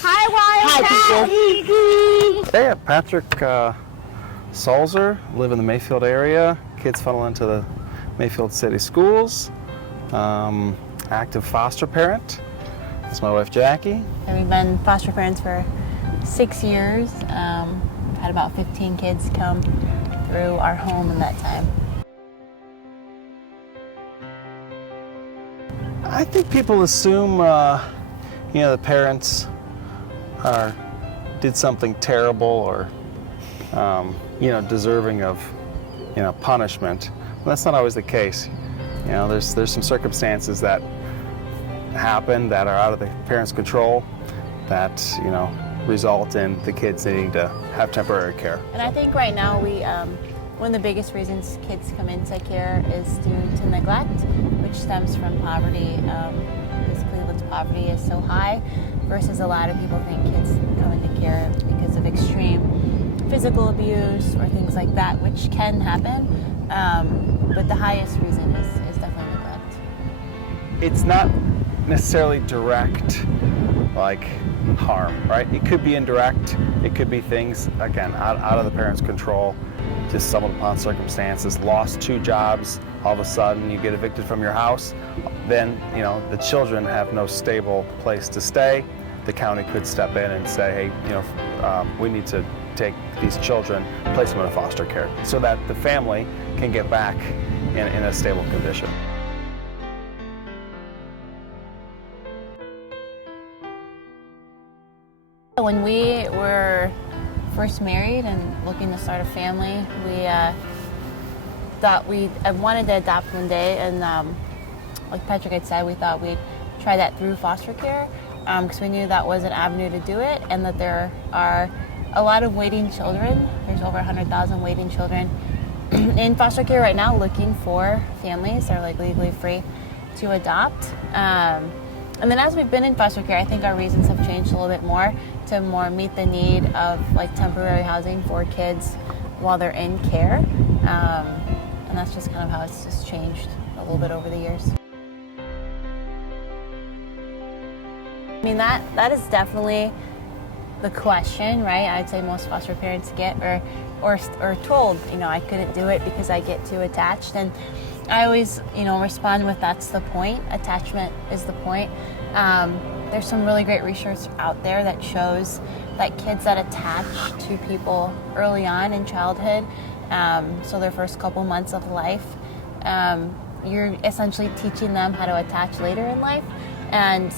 Hi, Wildcat! Hey, Patrick Sulzer, live in the Mayfield area. Kids funnel into the Mayfield City Schools. Active foster parent. That's my wife, Jackie. We've been foster parents for 6 years. We've had about 15 kids come through our home in that time. I think people assume, the parents did something terrible or, deserving of, punishment. Well, that's not always the case. There's some circumstances that happen that are out of the parents' control that, result in the kids needing to have temporary care. And I think right now one of the biggest reasons kids come into care is due to neglect, which stems from poverty. Because Cleveland's poverty is so high, versus a lot of people think kids come into care because of extreme physical abuse or things like that, which can happen. But the highest reason is definitely neglect. It's not necessarily direct, like harm, right? It could be indirect. It could be things, again, out of the parents' control. Just stumbled upon circumstances, lost 2 jobs, all of a sudden you get evicted from your house, then the children have no stable place to stay. The county could step in and say, hey, we need to take these children, place them in a foster care so that the family can get back in a stable condition. When we were first married and looking to start a family, we thought I wanted to adopt one day, and like Patrick had said, we thought we'd try that through foster care because we knew that was an avenue to do it, and that there are a lot of waiting children. There's over 100,000 waiting children in foster care right now looking for families. They're like legally free to adopt. And then as we've been in foster care, I think our reasons have changed a little bit more to more meet the need of like temporary housing for kids while they're in care. And that's just kind of how it's just changed a little bit over the years. I mean, that is definitely the question, right? I'd say most foster parents get or told, I couldn't do it because I get too attached. And I always, respond with that's the point. Attachment is the point. There's some really great research out there that shows that kids that attach to people early on in childhood, so their first couple months of life, you're essentially teaching them how to attach later in life. And,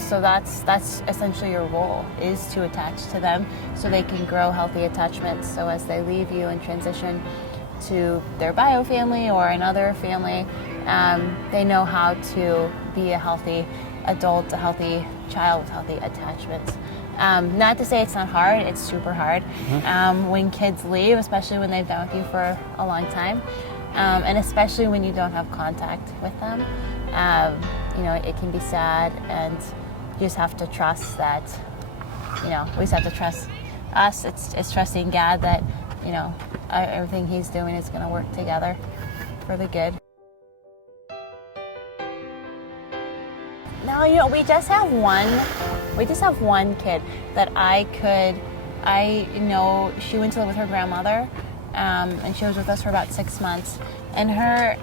so that's essentially your role, is to attach to them so they can grow healthy attachments. So as they leave you and transition to their bio family or another family, they know how to be a healthy adult, a healthy child with healthy attachments. Not to say it's not hard, it's super hard. When kids leave, especially when they've been with you for a long time, and especially when you don't have contact with them, it can be sad, and you just have to trust that, we just have to trust us. It's trusting God that, everything He's doing is going to work together for the good. No, we just have one kid that she went to live with her grandmother, and she was with us for about 6 months. And her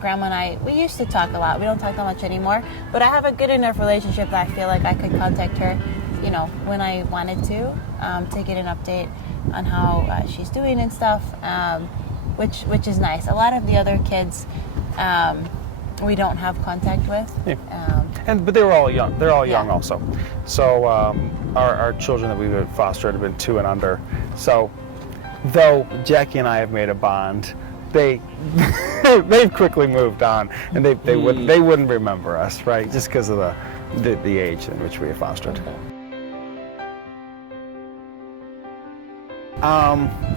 grandma and I, we used to talk a lot. We don't talk that much anymore, but I have a good enough relationship that I feel like I could contact her, when I wanted to get an update on how she's doing and stuff, which is nice. A lot of the other kids, we don't have contact with. Yeah. But they were all young. They're all young also. So our children that we would foster have been 2 and under. So though Jackie and I have made a bond, they've quickly moved on, and they wouldn't remember us, right? Just because of the age in which we have fostered.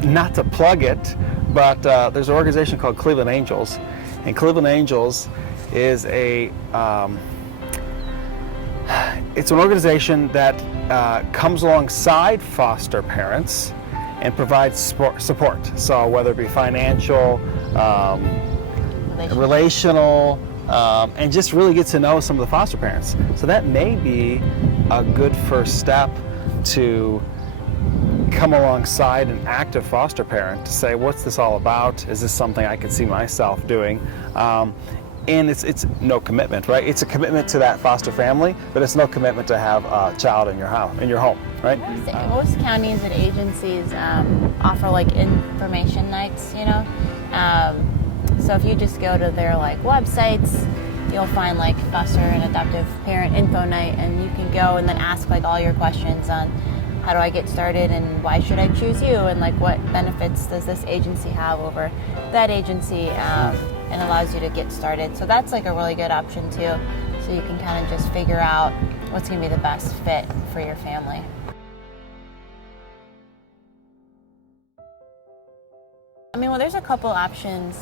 Not to plug it, but there's an organization called Cleveland Angels, and Cleveland Angels is it's an organization that comes alongside foster parents and provides support. So whether it be financial, relational, and just really get to know some of the foster parents. So that may be a good first step to come alongside an active foster parent to say, what's this all about? Is this something I could see myself doing? And it's no commitment, right? It's a commitment to that foster family, but it's no commitment to have a child in your house, in your home, right? Most counties and agencies offer like information nights, you know. So if you just go to their like websites, you'll find like foster and adoptive parent info night, and you can go and then ask like all your questions on how do I get started and why should I choose you, and like what benefits does this agency have over that agency, and allows you to get started. So that's like a really good option too. So you can kind of just figure out what's going to be the best fit for your family. I mean, well, there's a couple options.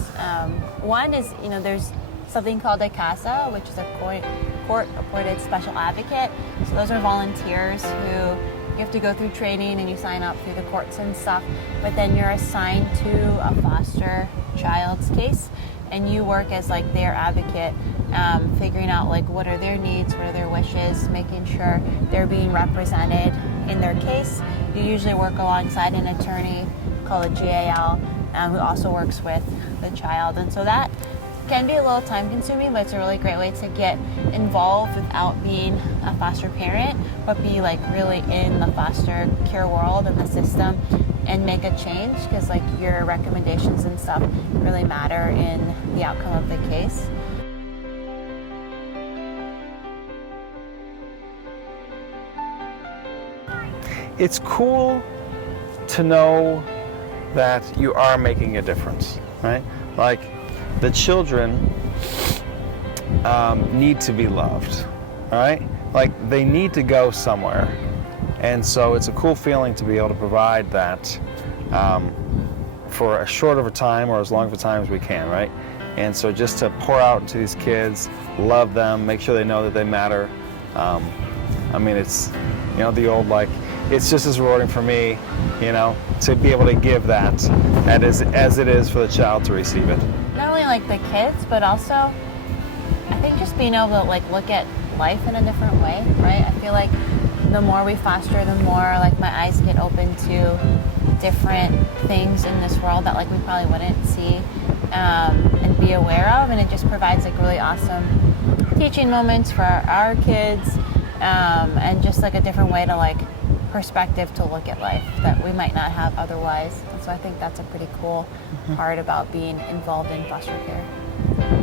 One is, you know, there's something called a CASA, which is a court-appointed special advocate. So those are volunteers who you have to go through training and you sign up through the courts and stuff, but then you're assigned to a foster child's case and you work as like their advocate, figuring out like what are their needs, what are their wishes, making sure they're being represented in their case. You usually work alongside an attorney called a GAL, who also works with the child, and so that can be a little time consuming, but it's a really great way to get involved without being a foster parent, but be like really in the foster care world and the system and make a change, because like your recommendations and stuff really matter in the outcome of the case. It's cool to know that you are making a difference, right? Like, the children need to be loved, right? Like, they need to go somewhere. And so it's a cool feeling to be able to provide that for as short of a time or as long of a time as we can, right? And so just to pour out into these kids, love them, make sure they know that they matter. I mean, it's, you know, the old, like, it's just as rewarding for me, you know, to be able to give that as it is for the child to receive it. Not only like the kids, but also I think just being able to like look at life in a different way, right? I feel like the more we foster, the more like my eyes get open to different things in this world that like we probably wouldn't see and be aware of, and it just provides like really awesome teaching moments for our kids, and just like a different way to like perspective to look at life that we might not have otherwise. And so I think that's a pretty cool part about being involved in foster care.